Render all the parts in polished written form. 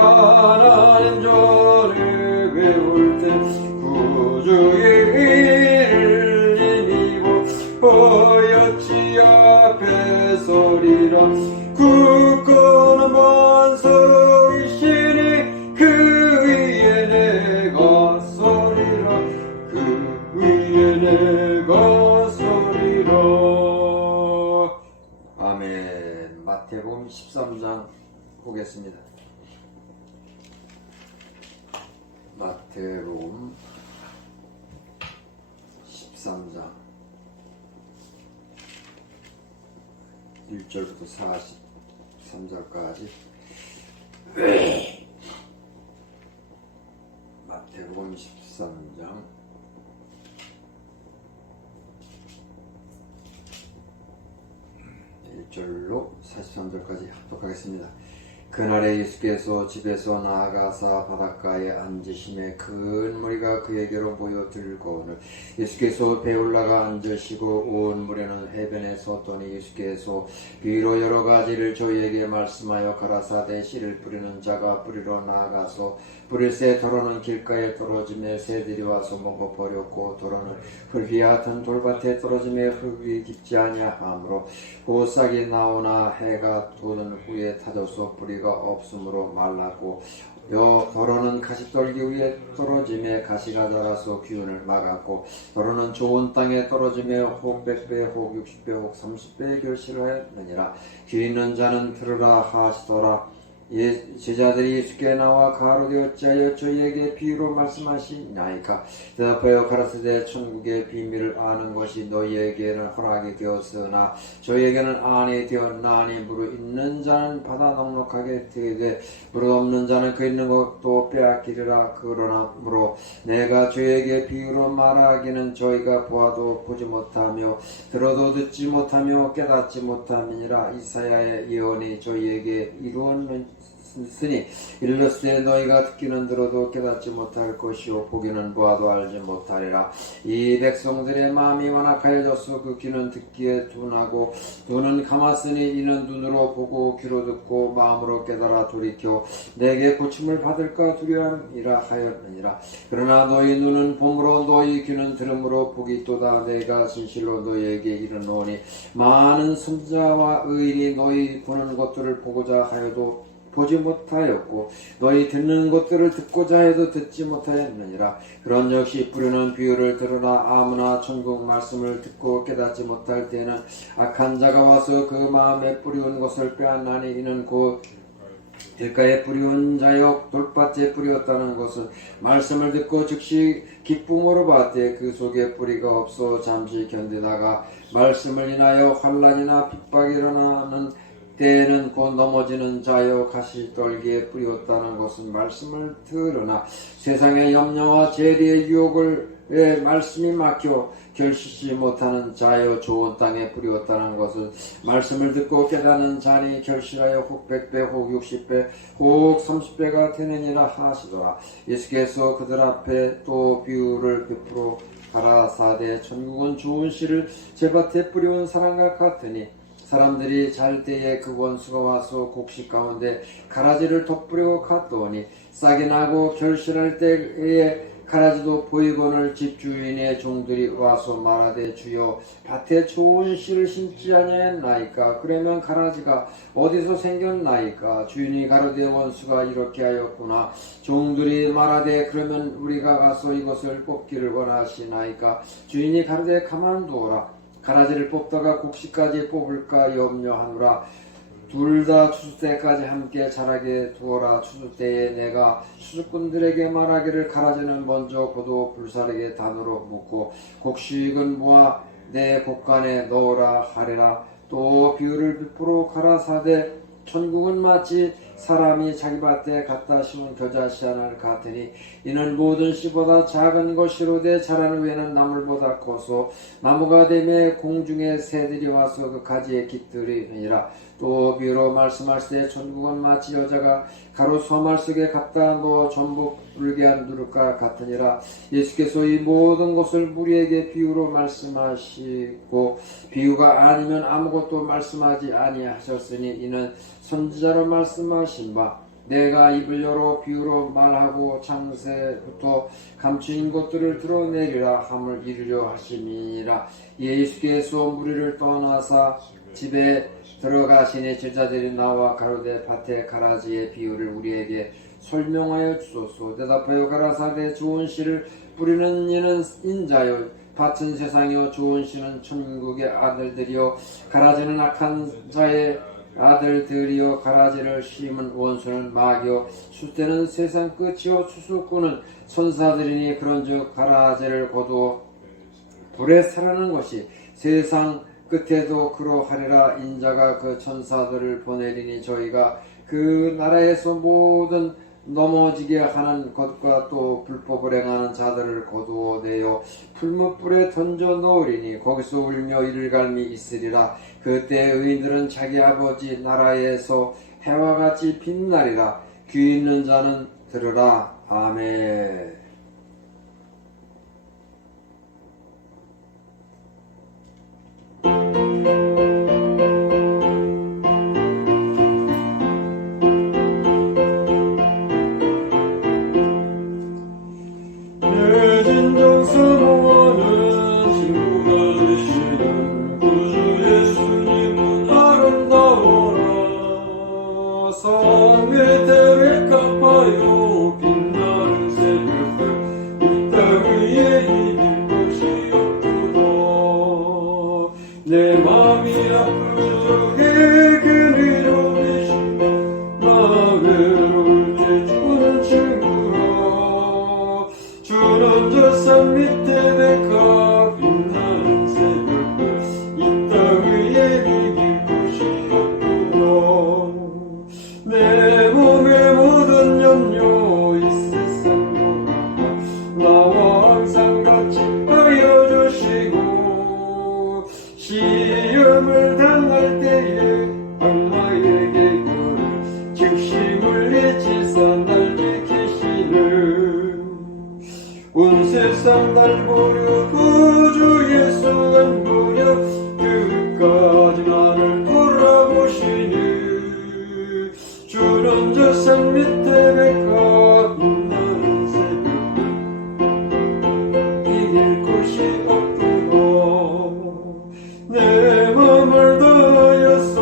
하나님 전을 배울 때 구주의 일님이고 허옇지 앞에 서리라 굳건한 반석이시니 그 위에 내가 서리라 그 위에 내가 서리라. 아멘. 마태복음 13장 보겠습니다. 마태복음 13장 1절부터 43절까지 마태복음 13장 1절로 43절까지 합독하겠습니다. 그날에 예수께서 집에서 나아가사 바닷가에 앉으심에 큰 무리가 그에게로 모여들거늘 예수께서 배 올라가 앉으시고 온 무리는 해변에 섰더니 예수께서 비유로 여러 가지를 저희에게 말씀하여 가라사대 씨를 뿌리는 자가 뿌리러 나아가서 뿌릴새 더러는 길가에 떨어짐에 새들이 와서 먹어버렸고 더러는 흙이 얕은 돌밭에 떨어짐에 흙이 깊지 아니하므로 곧 싹이 나오나 해가 도는 후에 타져서 뿌리가 없으므로 말랐고 더러는 가시떨기 위에 떨어짐에 가시가 자라서 기운을 막았고 더러는 좋은 땅에 떨어짐에 혹 100배 혹 60배 혹 30배의 결실을 하였느니라. 귀 있는 자는 들으라 하시더라. 제자들이 예수께 나와 가로되 어찌하여 저희에게 비유로 말씀하시나이까. 대답하여 가라사대 천국의 비밀을 아는 것이 너희에게는 허락이 되었으나 저희에게는 아니 되었나니 무릇 있는 자는 받아 넉넉하게 되되 무릇 없는 자는 그 있는 것도 빼앗기리라. 그러나 무릇 내가 저희에게 비유로 말하기는 저희가 보아도 보지 못하며 들어도 듣지 못하며 깨닫지 못함이니라. 이사야의 예언이 저희에게 이루었는 쓰니 일렀으되 너희가 듣기는 들어도 깨닫지 못할 것이요 보기는 보아도 알지 못하리라. 이 백성들의 마음이 완악하여져서 그 귀는 듣기에 둔하고 눈은 감았으니 이는 눈으로 보고 귀로 듣고 마음으로 깨달아 돌이켜 내게 고침을 받을까 두려움이라 하였느니라. 그러나 너희 눈은 봄으로 너희 귀는 들음으로 복이 있도다. 내가 진실로 너희에게 이르노니 많은 선지자와 의인이 너희 보는 것들을 보고자 하여도 보지 못하였고 너희 듣는 것들을 듣고자 해도 듣지 못하였느니라. 그런 역시 뿌리는 비유를 들으나 아무나 천국 말씀을 듣고 깨닫지 못할 때는 악한 자가 와서 그 마음에 뿌리온 것을 빼앗나니 이는 곧 길가에 뿌리온 자여 돌밭에 뿌리었다는 것은 말씀을 듣고 즉시 기쁨으로 받되 그 속에 뿌리가 없어 잠시 견디다가 말씀을 인하여 환난이나 핍박이 일어나는 때에는 곧 넘어지는 자여 가시떨기에 뿌리었다는 것은 말씀을 들으나 세상의 염려와 재리의 유혹을 말씀이 막혀 결실치 못하는 자여 좋은 땅에 뿌리었다는 것은 말씀을 듣고 깨닫는 자니 결실하여 혹 100배 혹 60배 혹 30배가 되느니라 하시더라. 예수께서 그들 앞에 또 비유를 베풀어 가라사대 천국은 좋은 씨를 제밭에 뿌려온 사람과 같으니 사람들이 잘 때에 그 원수가 와서 곡식 가운데 가라지를 덧뿌리고 갔더니 싹이 나고 결실할 때에 가라지도 보이거늘 집주인의 종들이 와서 말하되 주여 밭에 좋은 씨를 심지 아니하였나이까. 그러면 가라지가 어디서 생겼나이까. 주인이 가로되 원수가 이렇게 하였구나. 종들이 말하되 그러면 우리가 가서 이것을 뽑기를 원하시나이까. 주인이 가로되 가만두어라. 가라지를 뽑다가 곡식까지 뽑을까 염려하노라. 둘 다 추수 때까지 함께 자라게 두어라. 추수 때에 내가 추수꾼들에게 말하기를 가라지는 먼저 고도 불사르게 단으로 묻고 곡식은 모아 내 곡간에 넣으라 하리라. 또 비유를 베풀어 가라사대 천국은 마치 사람이 자기 밭에 갖다 심은 겨자씨 하나를 같으니 이는 모든 씨보다 작은 것이로되 자라는 후에는 나물보다 커서 나무가 되매 공중의 새들이 와서 그 가지에 깃들이니라. 또 비유로 말씀하시되 천국은 마치 여자가 가로 소말 속에 갖다 넣어 전복 불게 한 누룩과 같으니라. 예수께서 이 모든 것을 우리에게 비유로 말씀하시고 비유가 아니면 아무것도 말씀하지 아니하셨으니 이는 선지자로 말씀하신 바 내가 입을 열어 비유로 말하고 창세부터 감추인 것들을 드러내리라 함을 이루려 하심이니라. 예수께서 무리를 떠나사 집에 들어가시니 제자들이 나와 가로되 밭의 가라지의 비유를 우리에게 설명하여 주소서. 대답하여 가라사대 좋은 씨를 뿌리는 이는 인자요 밭은 세상이요 좋은 씨는 천국의 아들들이요 가라지는 악한 자의 아들들이요 가라지를 심은 원수는 마귀요 숫대는 세상 끝이요 추수꾼은 천사들이니 그런즉 가라지를 거두어 불에 사르는 것이 세상 끝에도 그러하리라. 인자가 그 천사들을 보내리니 저희가 그 나라에서 모든 넘어지게 하는 것과 또 불법을 행하는 자들을 거두어내어 풀무불에 던져 넣으리니 거기서 울며 이를 갈미 있으리라. 그때 의인들은 자기 아버지 나라에서 해와 같이 빛나리라. 귀 있는 자는 들으라. 아멘. 내 맘이 아프게 그리로 계신다. 나 외로울 때 주는 친구라. 주는 저 산 밑에 내가 빛나는 새벽별 이 땅 위에 이길 곳이 없구나. 내 몸의 모든 염려 이 세상 돌아가 나와 항상 같이 하여 주시고 시험을 당할 때에 악마에게 그를 즉시 물리치사 날 지키시는 온 세상 날 보려 구주 예수 안 보려 끝까지 나를 돌아보시니 주는 저 산 밑에 백합 빛나는 새벽 이길 곳이 없구나. 내 맘을 다하여서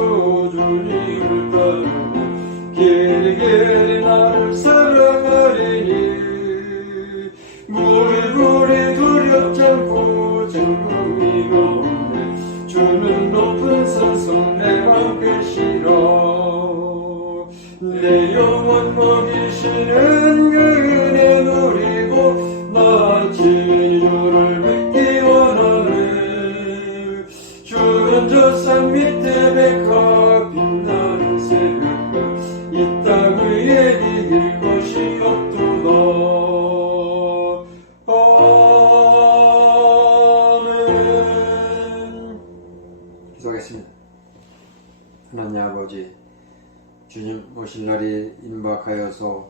주님을 따르고 길게 나를 사랑하리니 물불이 두렵지 않고 장구미가 없네. 주는 높은 산성 내 맘 계시라. 내 영혼 먹이시는 그 은혜 누리고 나 친히 주를 뵙기 원하네. 주는 저 산 밑에 백합 빛나는 새벽별 이 땅 위에 이길 것이 없도다. 아멘. 기도하겠습니다. 하나님 아버지, 주님 오실 날이 임박하여서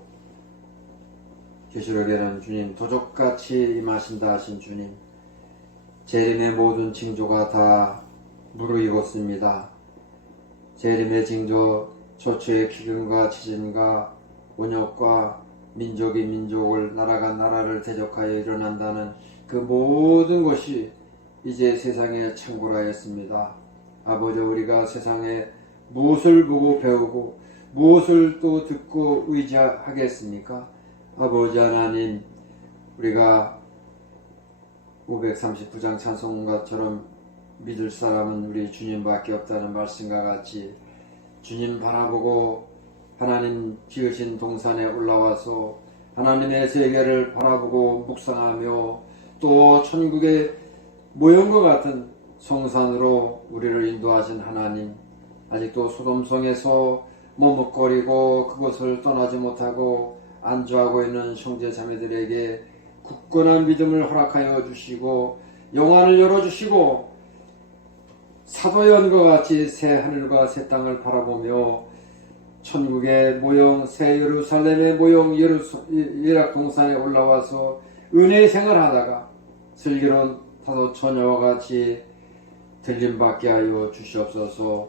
계시록에는 주님 도적같이 임하신다 하신 주님, 재림의 모든 징조가 다 무르익었습니다. 재림의 징조, 초초의 기근과 지진과 원역과 민족이 민족을, 나라가 나라를 대적하여 일어난다는 그 모든 것이 이제 세상에 창궐하였습니다. 아버지, 우리가 세상에 무엇을 보고 배우고 무엇을 또 듣고 의지하겠습니까? 아버지 하나님, 우리가 539장 찬송가처럼 믿을 사람은 우리 주님밖에 없다는 말씀과 같이 주님 바라보고 하나님 지으신 동산에 올라와서 하나님의 세계를 바라보고 묵상하며 또 천국의 모형과 같은 성산으로 우리를 인도하신 하나님, 아직도 소돔성에서 머뭇거리고 그것을 떠나지 못하고 안주하고 있는 형제 자매들에게 굳건한 믿음을 허락하여 주시고 영안을 열어주시고 사도연과 같이 새 하늘과 새 땅을 바라보며 천국의 모형, 새 예루살렘의 모형 예락동산에 올라와서 은혜의 생활하다가 슬기로운 다섯 처녀와 같이 들림받게 하여 주시옵소서.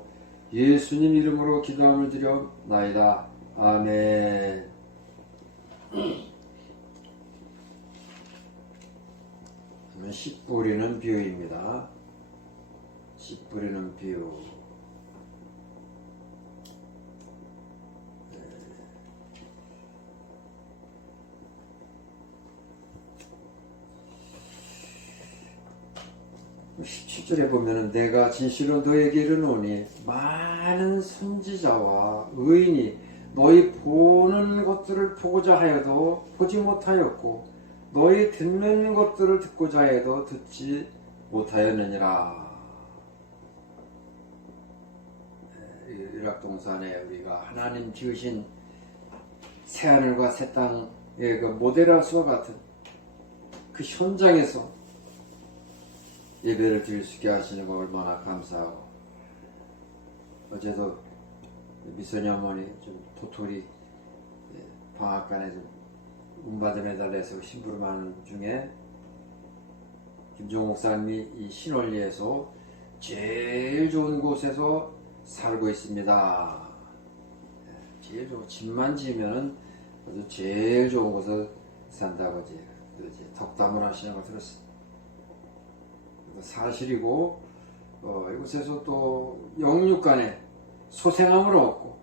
예수님 이름으로 기도함을 드려나이다. 아멘. 씨 뿌리는 비유입니다. 씨 뿌리는 비유. 네. 17절에 보면은 내가 진실로 너에게 이르노니 많은 선지자와 의인이 너희 보는 것들을 보고자 하여도 보지 못하였고 너희 듣는 것들을 듣고자 해도 듣지 못하였느니라. 일락동산에 우리가 하나님 지으신 새하늘과 새 땅의 그 모델하수와 같은 그 현장에서 예배를 드릴 수 있게 하시는 거 얼마나 감사하고, 어제도 미선이 어머니 좀 도토리 방앗간에 좀 운받음해달라 해서 심부름하는 중에 김종옥 목사님이 이 신월리에서 제일 좋은 곳에서 살고 있습니다. 제일 좋은, 집만 지으면 아주 제일 좋은 곳에서 산다고 이제 덕담을 하시는 걸 들었습니다. 사실이고, 이곳에서 또 영육간에 소생함을 얻고,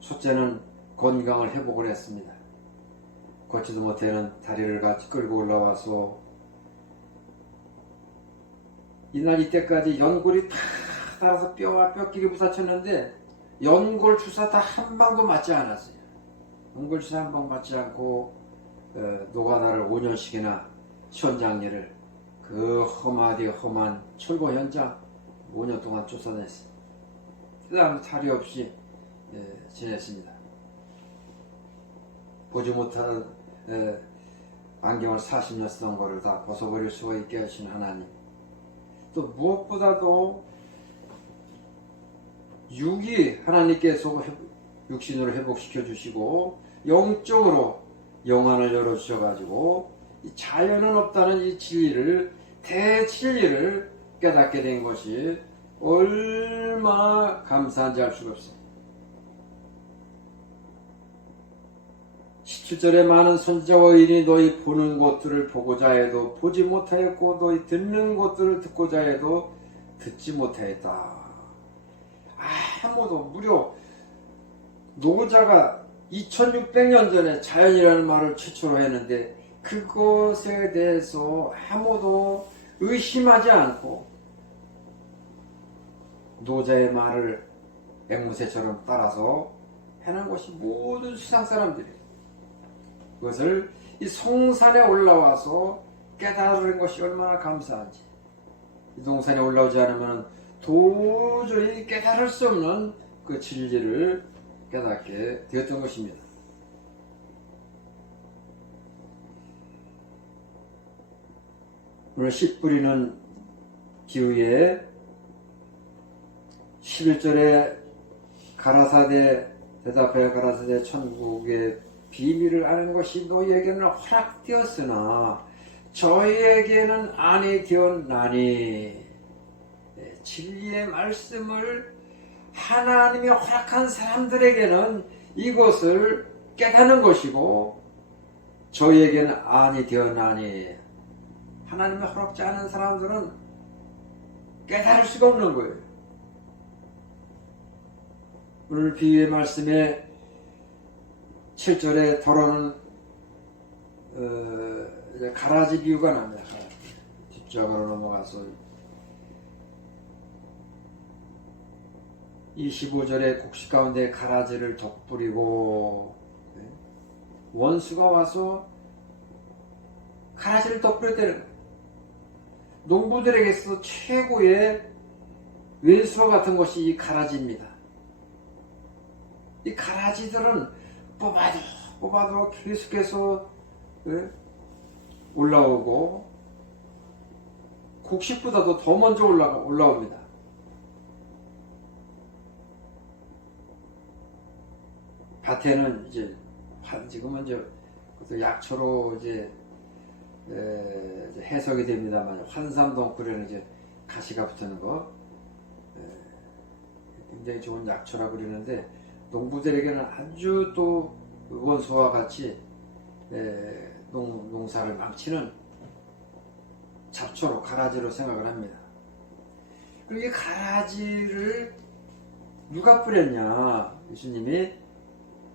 첫째는 건강을 회복을 했습니다. 걷지도 못하는 다리를 같이 끌고 올라와서 이날 이때까지 연골이 다 닳아서 뼈와 뼈끼리 부딪혔는데 연골 주사 다 한 방도 맞지 않았어요. 연골 주사 한 방 맞지 않고 노가다를 5년씩이나 현장일을 그 험한 철거 현장 5년 동안 쫓아냈어요. 그 다음 탈이 없이 지냈습니다. 보지 못하는 안경을 40년 쓰던 거를 다 벗어버릴 수가 있게 하신 하나님, 또 무엇보다도 육이 하나님께서 육신으로 회복시켜 주시고 영적으로 영안을 열어주셔가지고 이 자연은 없다는 이 진리를, 대진리를 깨닫게 된 것이 얼마나 감사한지 알 수가 없어요. 17절에 많은 선지자와 의인이 너희 보는 것들을 보고자 해도 보지 못하였고 너희 듣는 것들을 듣고자 해도 듣지 못하였다. 아무도, 무려 노자가 2600년 전에 자연이라는 말을 최초로 했는데 그것에 대해서 아무도 의심하지 않고 노자의 말을 앵무새처럼 따라서 해낸 것이 모든 세상 사람들이에요. 그것을 이 성산에 올라와서 깨달은 것이 얼마나 감사한지. 이 동산에 올라오지 않으면 도저히 깨달을 수 없는 그 진리를 깨닫게 되었던 것입니다. 오늘 씨 뿌리는 기후에 11절에 가라사대, 대답하여 가라사대 천국의 비밀을 아는 것이 너희에게는 허락되었으나 저희에게는 아니 되었나니. 진리의 말씀을 하나님이 허락한 사람들에게는 이것을 깨닫는 것이고 저희에게는 아니 되었나니. 하나님이 허락지 않은 사람들은 깨달을 수가 없는 거예요. 오늘 비유의 말씀에 7절에 더러는 가라지 비유가 납니다. 뒷좌가로 넘어가서 25절에 곡식 가운데 가라지를 덧뿌리고 원수가 와서 가라지를 덧뿌렸다는 거예요. 농부들에게서 최고의 왼수와 같은 것이 이 가라지입니다. 이 가라지들은 뽑아도 계속해서 올라오고 곡식보다도 더 먼저 올라옵니다. 밭에는 이제 지금은 이제 그것도 약초로 이제 해석이 됩니다만 환삼덩굴에는 이제 가시가 붙는 거 굉장히 좋은 약초라고 그러는데 농부들에게는 아주 또 원소와 같이 농사를 망치는 잡초로 가라지로 생각을 합니다. 그리고 이 가라지를 누가 뿌렸냐? 예수님이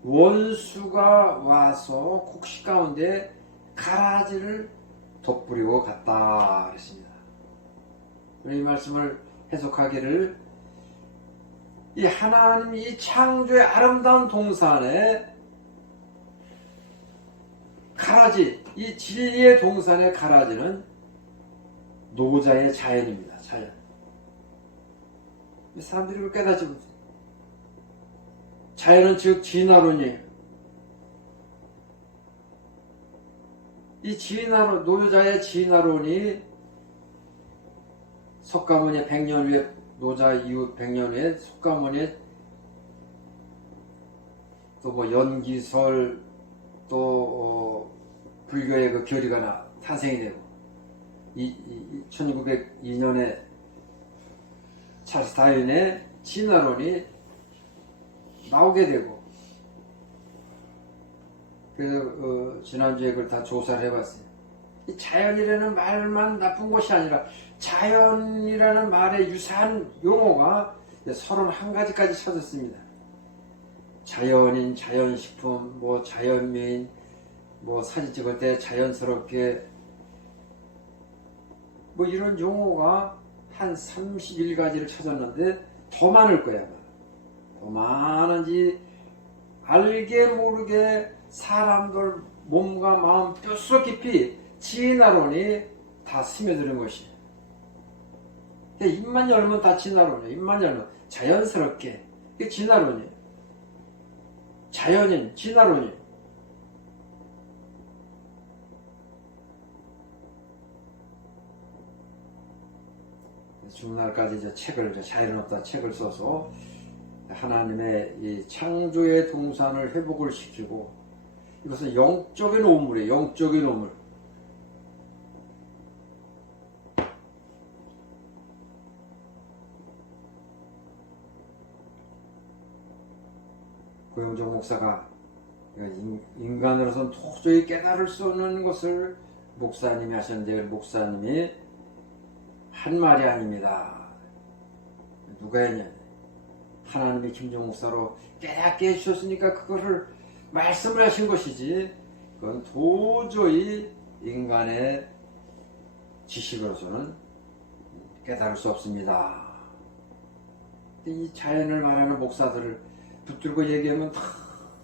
원수가 와서 곡식 가운데 가라지를 덧뿌리고 갔다 그랬습니다. 이 말씀을 해석하기를 이 하나님 이 창조의 아름다운 동산에 가라지, 이 진리의 동산의 가라지는 노자의 자연입니다. 자연. 사람들이 그걸 깨닫지 못해요. 자연은 즉 진화론이에요. 이 진화론, 노자의 진화론이 석가모니 100년 후에, 노자 이후 100년 후에 석가모니 또 뭐 연기설 또 불교의 그 교리가 탄생이 되고 1902년에 찰스 다윈의 진화론이 나오게 되고 그래서 지난주에 그걸 다 조사를 해봤어요. 이 자연이라는 말만 나쁜 것이 아니라 자연이라는 말의 유사한 용어가 31가지까지 찾았습니다. 자연인, 자연식품, 뭐 자연미인, 뭐 사진 찍을 때 자연스럽게 뭐 이런 용어가 한 31가지를 찾았는데 더 많을 거야. 더 많은지 알게 모르게 사람들 몸과 마음 뼛속 깊이 진화론이 다 스며드는 것이에요. 입만 열면 다 진화론이에요. 입만 열면 자연스럽게 이게 진화론이에요. 자연인, 진화론이에요. 죽는 날까지 자연은 없다 책을 써서 하나님의 이 창조의 동산을 회복을 시키고 이것은 영적인 오물이에요. 영적인 오물. 고영정 목사가 인간으로서는 도저히 깨달을 수 없는 것을 목사님이 하셨는데 목사님이 한 말이 아닙니다. 누가 했냐? 하나님이 김정 목사로 깨닫게 해주셨으니까 그거를 말씀을 하신 것이지 그건 도저히 인간의 지식으로서는 깨달을 수 없습니다. 이 자연을 말하는 목사들을 붙들고 얘기하면 다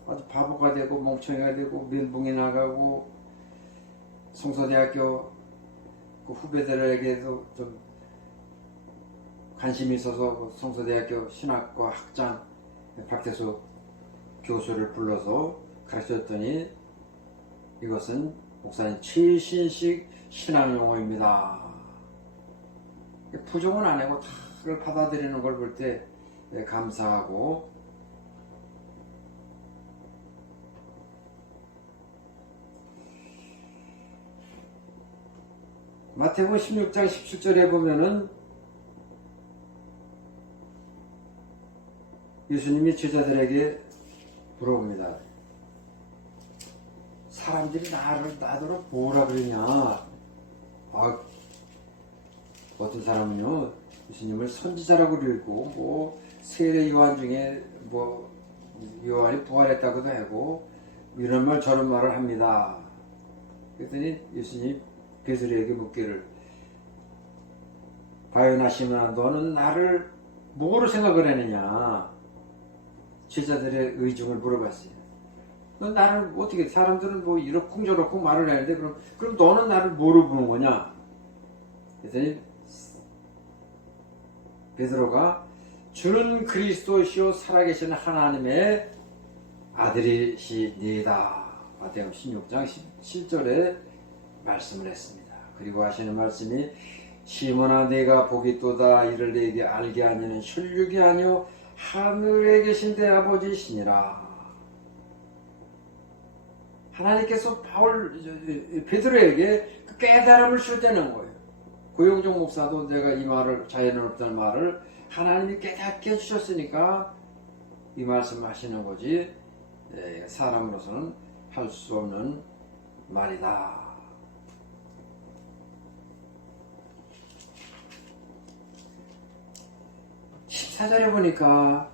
아주 바보가 되고 멍청이가 되고 멘붕이 나가고 성서대학교 그 후배들에게도 좀 관심이 있어서 성서대학교 신학과 학장 박태수 교수를 불러서 가르쳤더니 이것은 목사님 최신식 신앙용어입니다. 부정은 안 하고 다 그걸 받아들이는 걸 볼 때 감사하고 마태복음 16장 17절에 보면은 예수님이 제자들에게 물어봅니다. 사람들이 나더러 뭐라 그러냐? 어떤 사람은요, 예수님을 선지자라고 그러고, 뭐, 세례 요한 중에, 뭐, 요한이 부활했다고도 하고, 이런 말 저런 말을 합니다. 그랬더니 예수님이 베드로에게 묻기를, 바요나 시몬아, 너는 나를 뭐로 생각을 하느냐? 제자들의 의중을 물어봤어요. 너 나를 어떻게, 사람들은 뭐 이러쿵저러쿵 말을 하는데, 그럼 너는 나를 뭐로 보는 거냐? 그랬더니 베드로가 주는 그리스도시요 살아계신 하나님의 아들이시니이다. 마태복음 16장 17절에 말씀을 했습니다. 그리고 하시는 말씀이 시몬아 네가 복이 또다 이를 너에게 알게 하니는 혈육이 아니요 하늘에 계신 내 아버지시니라. 하나님께서 베드로에게 그 깨달음을 주셨다는 거예요. 고영종 목사도 내가 이 말을 자연은 없다는 말을 하나님이 깨닫게 해주셨으니까 이 말씀 하시는 거지 사람으로서는 할 수 없는 말이다. 14절에 보니까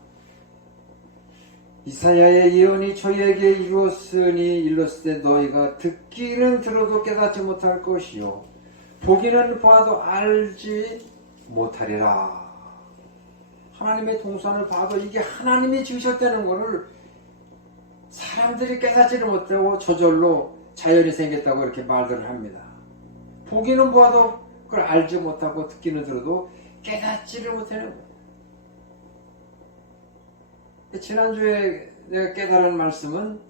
이사야의 예언이 저희에게 이루었으되 너희가 듣기는 들어도 깨닫지 못할 것이요 보기는 봐도 알지 못하리라. 하나님의 동산을 봐도 이게 하나님이 지으셨다는 것을 사람들이 깨닫지를 못하고 저절로 자연이 생겼다고 이렇게 말들을 합니다. 보기는 봐도 그걸 알지 못하고 듣기는 들어도 깨닫지를 못하는 거예요. 지난주에 내가 깨달은 말씀은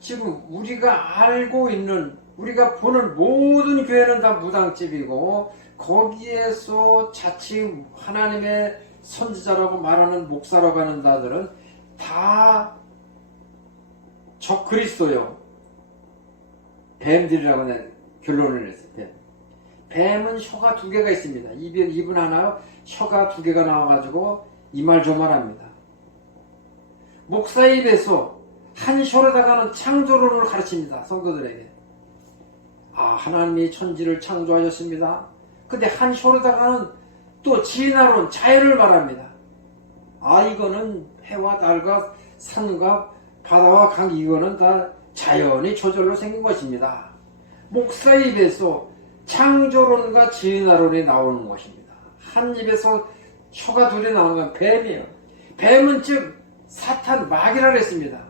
지금 우리가 알고 있는 우리가 보는 모든 교회는 다 무당집이고 거기에서 자칫 하나님의 선지자라고 말하는 목사라고 하는 자들은 다 적그리스도요. 뱀들이라고 내가 결론을 냈어요. 뱀은 혀가 2개가 있습니다. 입은 하나, 혀가 2개가 나와가지고 이 말 저 말합니다. 목사 입에서 한 혀로다가는 창조론을 가르칩니다. 성도들에게. 하나님이 천지를 창조하셨습니다. 근데 한 혀로다가는 또 진화론, 자연을 말합니다. 이거는 해와 달과 산과 바다와 강 이거는 다 자연이 저절로 생긴 것입니다. 목사 입에서 창조론과 진화론이 나오는 것입니다. 한 입에서 혀가 2개 나오는 건 뱀이에요. 뱀은 즉 사탄 마귀라 그랬습니다.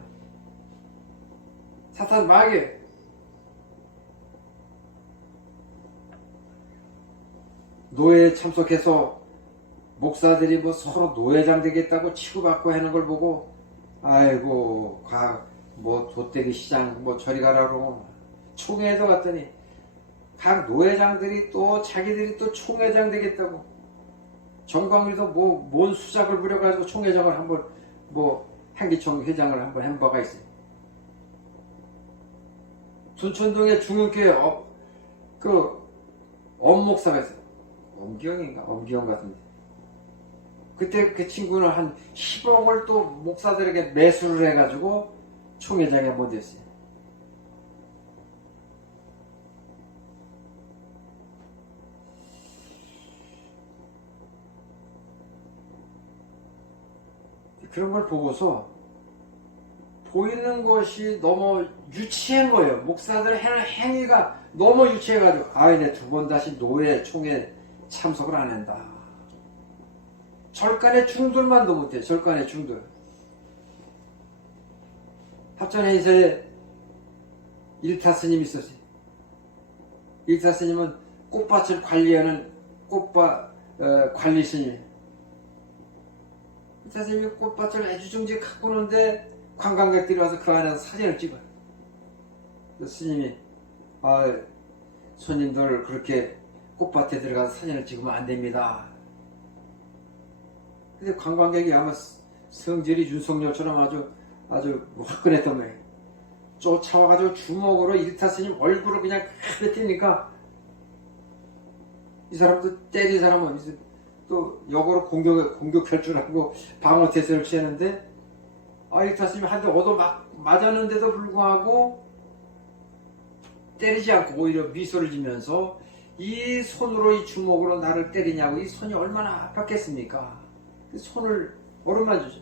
사탄 마귀. 노예에 참석해서 목사들이 뭐 서로 노예장 되겠다고 치고받고 하는 걸 보고 아이고 뭐 돗대기 시장 뭐 저리 가라고 총회도 갔더니 각 노예장들이 또 자기들이 또 총회장 되겠다고 정광리도 뭐 뭔 수작을 부려가지고 총회장을 한번 뭐 한기총 회장을 한번 한 바가 있어요. 둔천동에 중흥교회 엄목사가 있어요. 엄기영 같은데. 그때 그 친구는 한 10억을 또 목사들에게 매수를 해가지고 총회장에 한번 됐어요. 그런 걸 보고서 보이는 것이 너무 유치한 거예요. 목사들 하는 행위가 너무 유치해가지고 얘네 2번 다시 노예 총회 참석을 안 한다. 절간의 중들만도 못해. 절간의 중들. 합전회의소에 일타 스님이 있었어요. 일타 스님은 꽃밭을 관리하는 관리 스님이에요. 일타 스님이 꽃밭을 애주중지 가꾸는데 관광객들이 와서 그 안에서 사진을 찍어요. 스님이 손님들 그렇게 꽃밭에 들어가서 사진을 찍으면 안 됩니다. 근데 관광객이 아마 성질이 윤석열처럼 아주 화끈했던 거예요. 쫓아와가지고 주먹으로 일타 스님 얼굴을 그냥 크게 띄니까 이 사람도 때린 사람은 또 역으로 공격할 줄 알고 방어태세를 취했는데 일타 스님이 한 대 얻어 맞았는데도 불구하고 때리지 않고 오히려 미소를 지면서 이 손으로 이 주먹으로 나를 때리냐고 이 손이 얼마나 아팠겠습니까? 그 손을 오른만 주죠.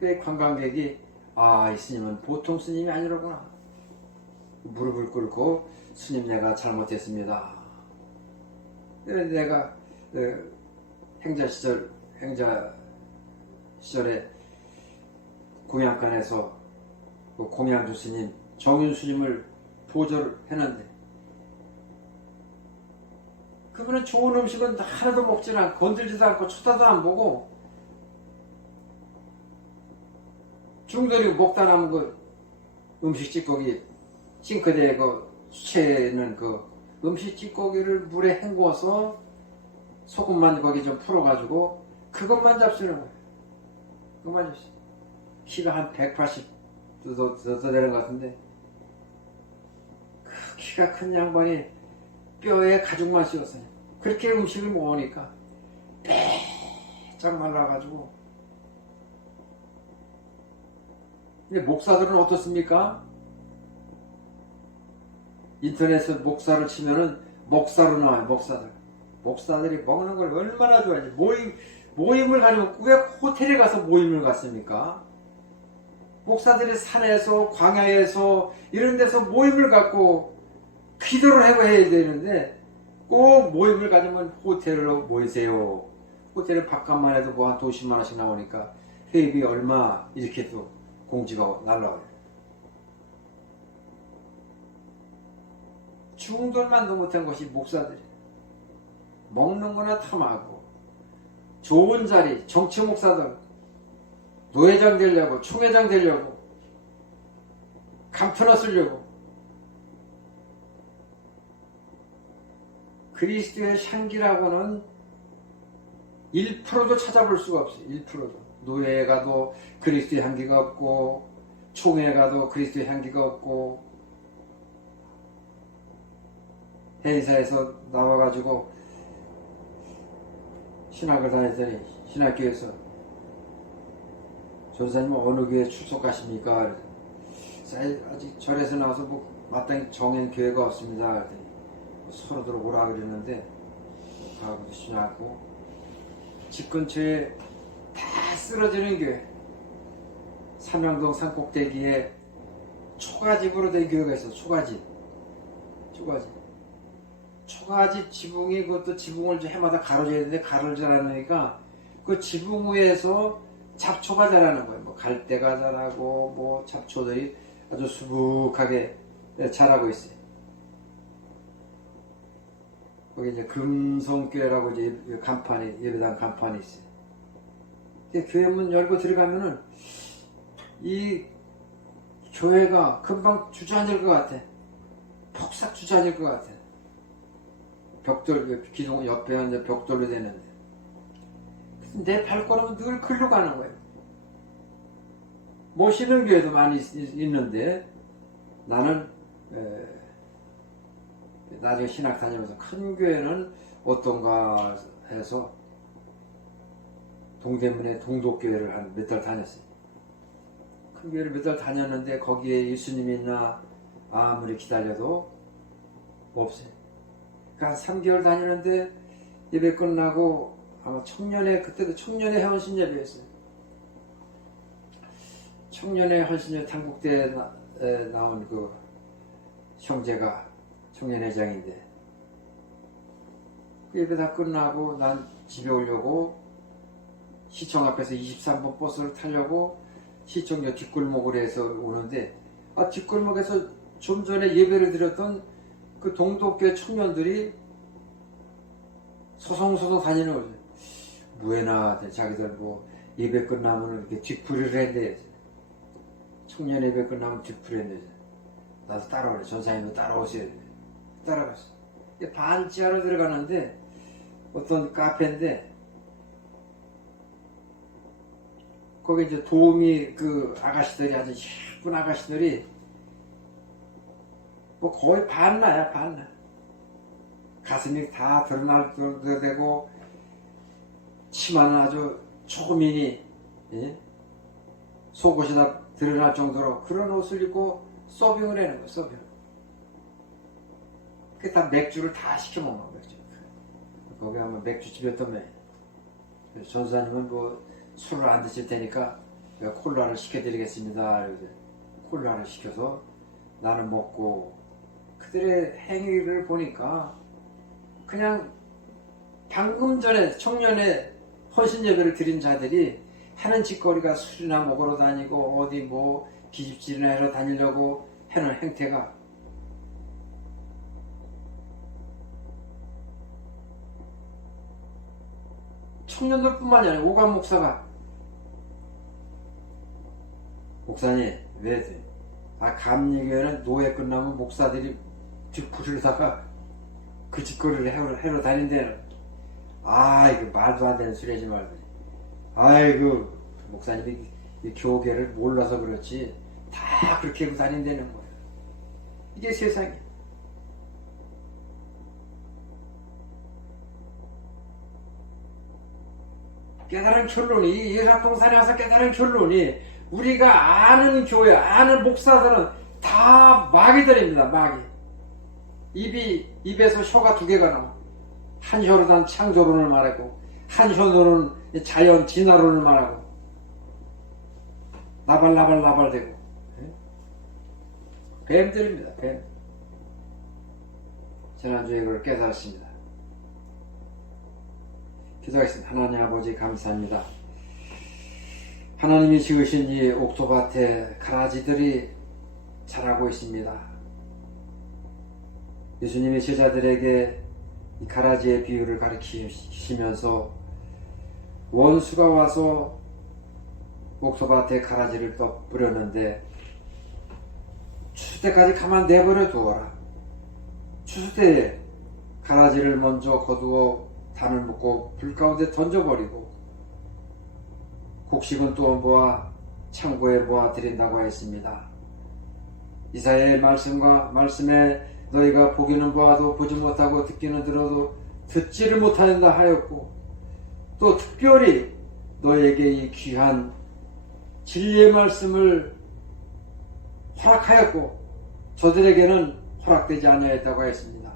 그 관광객이 이 스님은 보통 스님이 아니로구나. 무릎을 꿇고 스님 내가 잘못했습니다. 내가 행자 시절에 공양간에서 그 공양주 스님 정윤 스님을 보조를 했는데 그분은 좋은 음식은 하나도 먹지 않고 건들지도 않고 쳐다도 안 보고 중들이 먹다 남은 그 음식 찌꺼기 싱크대에 수채는 그 음식 찌꺼기를 물에 헹궈서 소금만 거기 좀 풀어가지고 그것만 잡수는 거예요. 그것만 잡수. 키가 한 180 더 되는 것 같은데 그 키가 큰 양반이 뼈에 가죽만 씌웠어요. 그렇게 음식을 먹으니까 빼짝 말라가지고 근데 목사들은 어떻습니까? 인터넷에 목사를 치면은 목사로 나와요. 목사들이 먹는 걸 얼마나 좋아하지. 모임을 가지고 왜 호텔에 가서 모임을 갔습니까? 목사들이 산에서 광야에서 이런 데서 모임을 갖고 기도를 하고 해야 되는데 꼭 모임을 가지면 호텔로 모이세요. 호텔에 밥값만 해도 뭐 한 50만 원씩 나오니까 회비 얼마 이렇게 또 공지가 날라와요. 중돌만도 못한 것이 목사들이 먹는 거나 탐하고 좋은 자리 정치 목사들 노회장 되려고 총회장 되려고 감투나 쓰려고 그리스도의 향기라고는 1%도 찾아볼 수가 없어요. 1%도. 노예에 가도 그리스도의 향기가 없고 총회에 가도 그리스도의 향기가 없고 회의사에서 나와가지고 신학을 다녔더니 신학교에서 전사님은 어느 교회 출석하십니까? 아직 절에서 나와서 뭐 마땅히 정한 교회가 없습니다. 그랬더니 서로들 오라 그랬는데 가고도 신하고 집 근처에 다 쓰러지는 교회 삼양동 산꼭대기에 초가집으로 된 교회가 있어. 초가집 지붕이 그것도 지붕을 해마다 가로져야 되는데 가로질 않으니까 그 지붕 위에서 잡초가 자라는 거예요. 뭐 갈대가 자라고 뭐 잡초들이 아주 수북하게 자라고 있어요. 거기 이제 금성교회라고 이제 간판이 예배당 간판이 있어요. 교회 문 열고 들어가면은 이 교회가 금방 주저앉을 것 같아. 폭삭 주저앉을 것 같아. 벽돌 기둥 옆에 이제 벽돌로 되는데 내 발걸음은 늘 글로 가는 거예요. 모시는 교회도 많이 있는데 나는 나중에 신학 다니면서 큰 교회는 어떤가 해서 동대문에 동독교회를 한 몇 달 다녔어요. 큰 교회를 몇 달 다녔는데 거기에 예수님이 있나 아무리 기다려도 없어요. 그러니까 한 3개월 다니는데 예배 끝나고 아마 그때도 청년의 헌신 예배였어요. 청년의 헌신 예배 당국대에 나온 그 형제가 청년회장인데 그 예배 다 끝나고 난 집에 오려고 시청 앞에서 23번 버스를 타려고 시청역 뒷골목으로 해서 오는데 뒷골목에서 좀 전에 예배를 드렸던 그 동독교회 청년들이 소송소송 다니는 거죠. 무에나 자기들 뭐 예배 끝나면 이렇게 뒤풀이를 했는데 청년 예배 끝나면 뒤풀이 했는데 나도 따라오래. 전사님도 따라오셔야 돼. 따라갔어. 반지하로 들어가는데 어떤 카페인데 거기 이제 도우미 그 아가씨들이 아주 예쁜 아가씨들이 뭐 거의 반나야. 가슴이 다 드러나되고 치마는 아주 초미니 속옷이 다 드러날 정도로 그런 옷을 입고 서빙을 하는 거예요. 서빙. 그게 다 맥주를 다 시켜 먹는 거예요. 거기 아마 맥주집이었던 매. 전사님은 뭐 술을 안 드실 테니까 제가 콜라를 시켜드리겠습니다. 콜라를 시켜서 나는 먹고 그들의 행위를 보니까 그냥 방금 전에 청년의 헌신 예배를 드린 자들이 하는 짓거리가 술이나 먹으러 다니고 어디 뭐 기집질이나 하러 다니려고 하는 행태가 청년들뿐만이 아니라 오감 목사가 목사님 왜 감리교회는 노예 끝나면 목사들이 뒷부르다가 그 짓거리를 해러 다닌대는 이거 말도 안 되는 소리 하지 말고 아이고 목사님이 이 교계를 몰라서 그렇지 다 그렇게 하고 다닌다는 거예요. 이게 세상이 깨달은 결론이 예사동산에 와서 깨달은 결론이 우리가 아는 교회, 아는 목사들은 다 마귀들입니다. 마귀. 입에서 혀가 두 개가 나와. 한 혀로는 창조론을 말하고 한 혀로는 자연 진화론을 말하고 나발대고 뱀들입니다. 뱀. 지난주에 그걸 깨달았습니다. 기도하겠습니다. 하나님 아버지 감사합니다. 하나님이 지으신 이 옥토밭에 가라지들이 자라고 있습니다. 예수님의 제자들에게 이 가라지의 비유를 가르치시면서 원수가 와서 옥토밭에 가라지를 또 뿌렸는데 추수 때까지 가만 내버려 두어라. 추수 때에 가라지를 먼저 거두어 단을 묶고 불 가운데 던져버리고 곡식은 또 모아 창고에 모아 드린다고 했습니다. 이사야의 말씀에 너희가 보기는 보아도 보지 못하고 듣기는 들어도 듣지를 못한다 하였고 또 특별히 너희에게 이 귀한 진리의 말씀을 허락하였고 저들에게는 허락되지 아니하였다고 했습니다.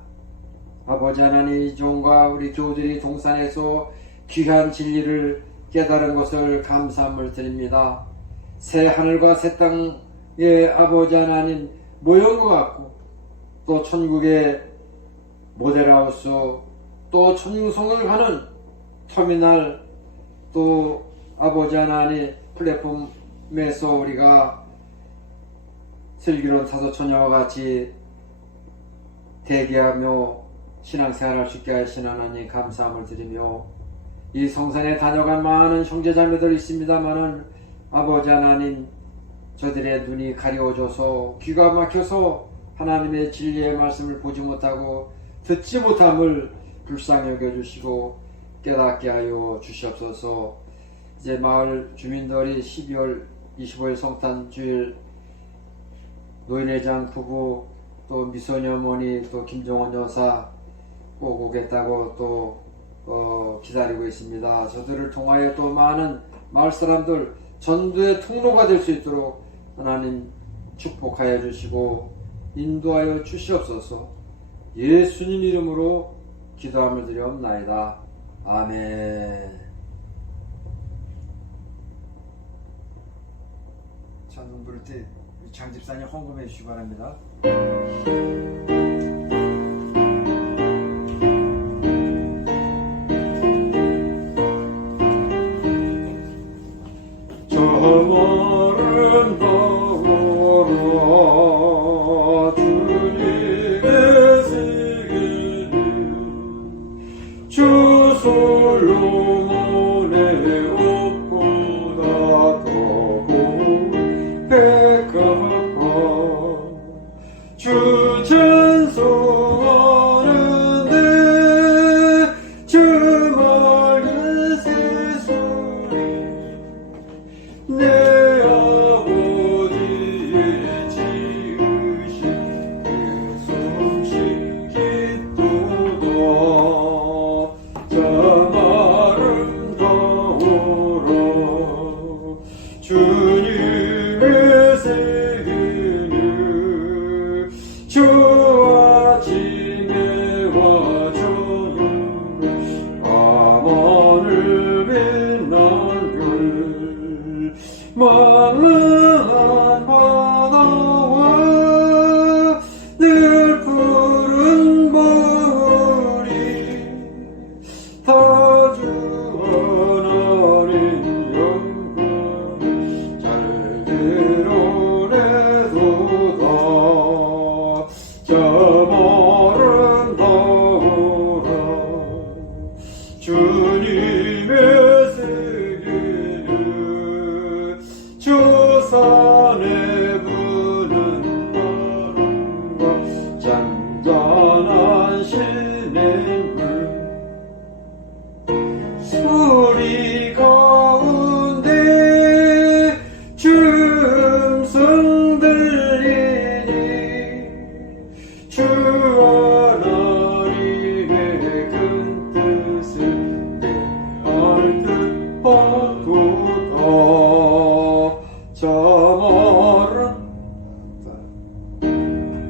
아버지 하나님, 이 종과 우리 교우들이 동산에서 귀한 진리를 깨달은 것을 감사함을 드립니다. 새 하늘과 새 땅의 아버지 하나님 모여온 것 같고 또 천국의 모델하우스 또 천중성을 가는 터미널 또 아버지 하나님 플랫폼에서 우리가 슬기로운 사도처녀와 같이 대기하며 신앙생활을 쉽게 하신 하나님 감사함을 드리며 이 성산에 다녀간 많은 형제자매들이 있습니다마는 아버지 하나님 저들의 눈이 가려워져서 귀가 막혀서 하나님의 진리의 말씀을 보지 못하고 듣지 못함을 불쌍히 여겨주시고 깨닫게 하여 주시옵소서. 이제 마을 주민들이 12월 25일 성탄 주일 노인회장 부부 또 미소녀 어머니 또 김정원 여사 꼭 오겠다고 또 기다리고 있습니다. 저들을 통하여 또 많은 마을 사람들 전도의 통로가 될 수 있도록 하나님 축복하여 주시고 인도하여 주시옵소서. 예수님 이름으로 기도함을 드리옵나이다. 아멘. 찬송 부를 때 장집사님 헌금해 주시기 바랍니다. 저 아름다워라 주님의 세계는 주 솔로몬의 옷보다 더 고운 백합화 주 찬송하는데 주 맑은 새소리 내 아버지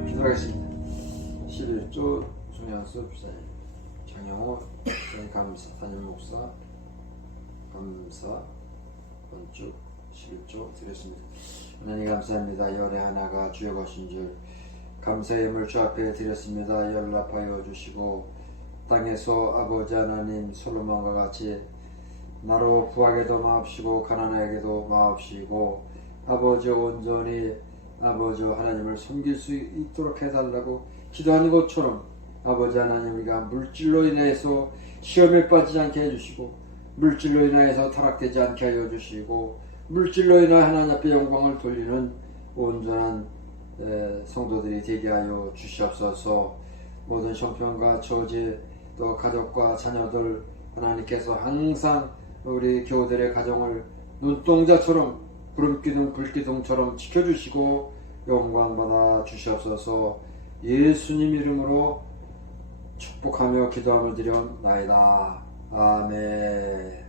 기도하겠습니다. 11조 송양수 부사님, 장영호 부사님 감사, 담임 목사 감사, 건축 11조 드렸습니다. 하나님 감사합니다. 열의 하나가 주의 것인 줄 감사의 물 주 앞에 드렸습니다. 연락하여 주시고 땅에서 아버지 하나님 솔로몬과 같이 나로 부하게도 마옵시고 가난하게도 마옵시고 아버지 온전히 아버지 하나님을 섬길 수 있도록 해달라고 기도하는 것처럼 아버지 하나님 우리가 물질로 인해서 시험에 빠지지 않게 해주시고 물질로 인하여서 타락되지 않게 하여 주시고 물질로 인하여 하나님 앞에 영광을 돌리는 온전한 성도들이 되게 하여 주시옵소서. 모든 형편과 처지 또 가족과 자녀들 하나님께서 항상 우리 교우들의 가정을 눈동자처럼 구름기둥 불기둥처럼 지켜주시고 영광받아 주시옵소서. 예수님 이름으로 축복하며 기도함을 드려나이다. 아멘.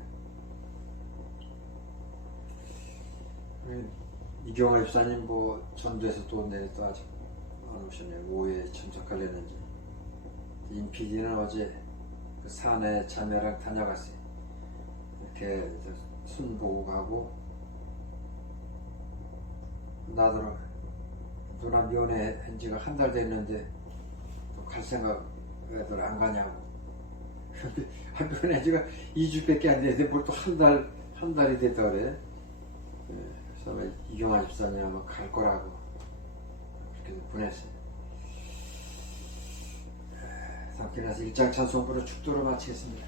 이경화 집사님 전도에서 또 내일 또 아직 안 오셨네요. 오후에 참석하려는지. 임 PD는 어제 그 산에 자매랑 다녀갔어요. 이렇게 순 보고 가고 나더러 누나 면회 한 지가 한 달 됐는데 또 갈 생각 왜들 안 가냐고. 면회 지가 2주밖에 안 됐는데 뭘 또 한 달이 됐다 그래. 그래서 이경화 집사님 한번 갈 거라고 그렇게 보냈어요. 함께 나서 1장 찬송부로 축도로 마치겠습니다.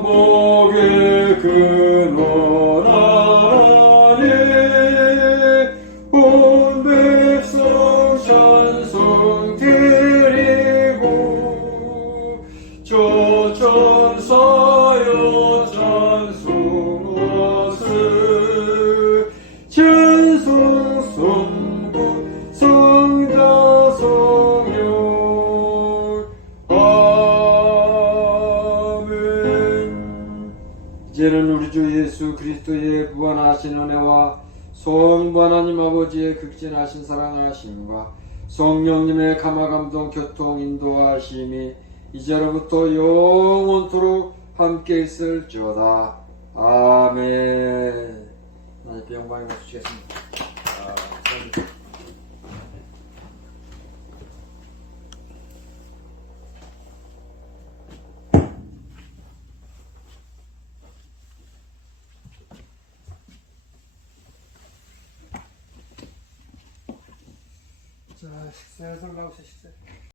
만복의 근원 안에 온 백성 찬송 드리고 저 천사여 찬송하세 찬송 성부 성자 성령 아멘. 이제는 우리 주 예수 그리스도의 무한하신 은혜와 성부 하나님 아버지의 극진하신 사랑하심과 성령님의 감화감동 교통 인도하심이 이제로부터 영원토록 함께 있을지어다. 아멘. 하나님께 영광을 주시겠습니다. 감사합니다. 자, 식사해서 나오세요. 식사.